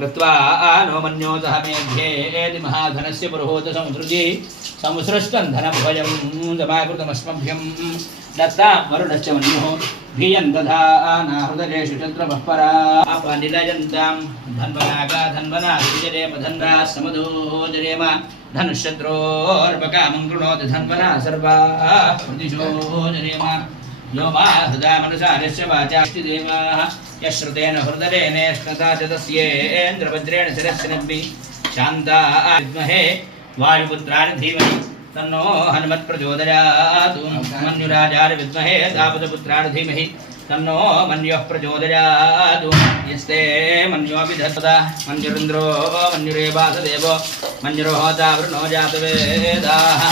कृत्वा नो मन्योतः मेध्येति महाधनस्य पुरोहोत समुसृजि समुसृष्टं धनभयं समाकृतमस्मभ्यं दत्तां वरुणश्च मन्युः भियं दधानाहृदयेषु चन्द्रमः परापनिलयन्तां धन्वनागा धन्वना विजरेम धन्वा समदो जरेम धनुष्यद्रोर्वकामं कृणोति धन्वना सर्वाः दिशो जरेम यो मा हृदा मनुसारस्य वाचास्ति देवाः यश्रुतेन हृदयेनेष्णता च तस्येन्द्रवज्रेण शिरस्सिनग्नि शान्ता विद्महे वायुपुत्राय धीमहि तन्नो हनुमत् प्रचोदयातु मन्युराजाय विद्महे दापदपुत्राय धीमहि तन्नो मन्युः प्रचोदयातु यस्ते मन्यो विधत्ता मन्युरिन्द्रो मन्युरेवासदेवो मन्युर्होता वरुणो जातवेदाः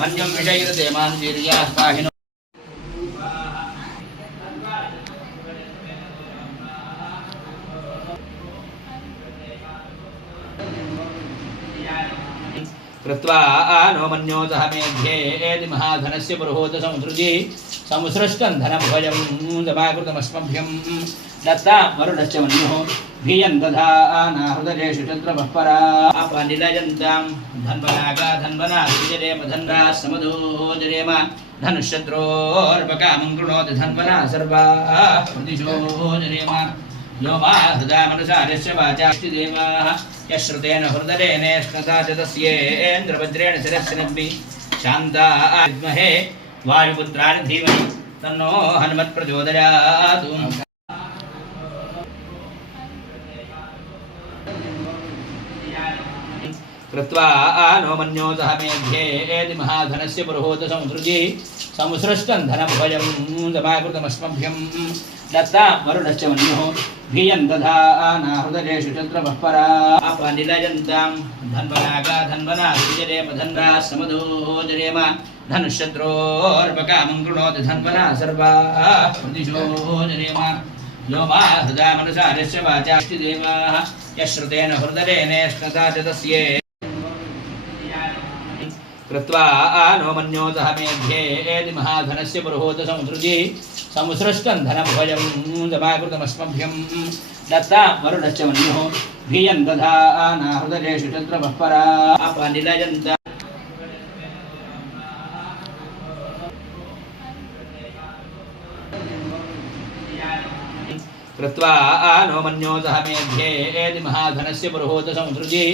मन्युं विषयिरते मान्वीर्याः पाहिनो कृत्वा नो मन्योतः मेध्येति महाधनस्य पुरोहोत समुसृजि समुसृष्टं धनभयं समाकृतमस्मभ्यं दत्तां वरुणश्च मन्युः भियं दधानाहृदयेषु चन्द्रमः परापनिलयन्तां धन्वनागा धन्वना विजरेम धन्वा समदो जरेम धनुष्यद्रोर्वकामं कृणोति धन्वना सर्वाः दिशो जरेम यो मा हृदा मनुसारस्य वाचास्ति देवाः यश्रुतेन हृदयेनेष्णता च तस्येन्द्रवज्रेण शिरस्सिनग्नि शान्ता विद्महे वायुपुत्राय धीमहि तन्नो हनुमत् प्रचोदयातु कृत्वा नो मन्योतः मेध्येति महाधनस्य पुरोहोत समुसृजि समुसृष्टं धनभयं समाकृतमस्मभ्यं दत्तां वरुणश्च मन्युः भियं दधानाहृदयेषु चन्द्रमः परापनिलयन्तां धन्वनागा धन्वना विजरेम धन्वा समदो जरेम धनुष्यद्रोर्वकामं कृणोति धन्वना सर्वाः दिशो जरेम यो मा हृदा मनुसारस्य वाचास्ति देवाः यश्रुतेन हृदयेनेष्णता च तस्ये कृत्वा नो मन्योतः मेध्येति महाधनस्य पुरोहोत समुसृजि समुसृष्टं धनभयं समाकृतमस्मभ्यं दत्तां वरुणश्च मन्युः भियं दधानाहृदयेषु चन्द्रमः परापनिलयन्तां कृत्वा नो मन्योतः मेध्येति महाधनस्य पुरोहोत समुसृजि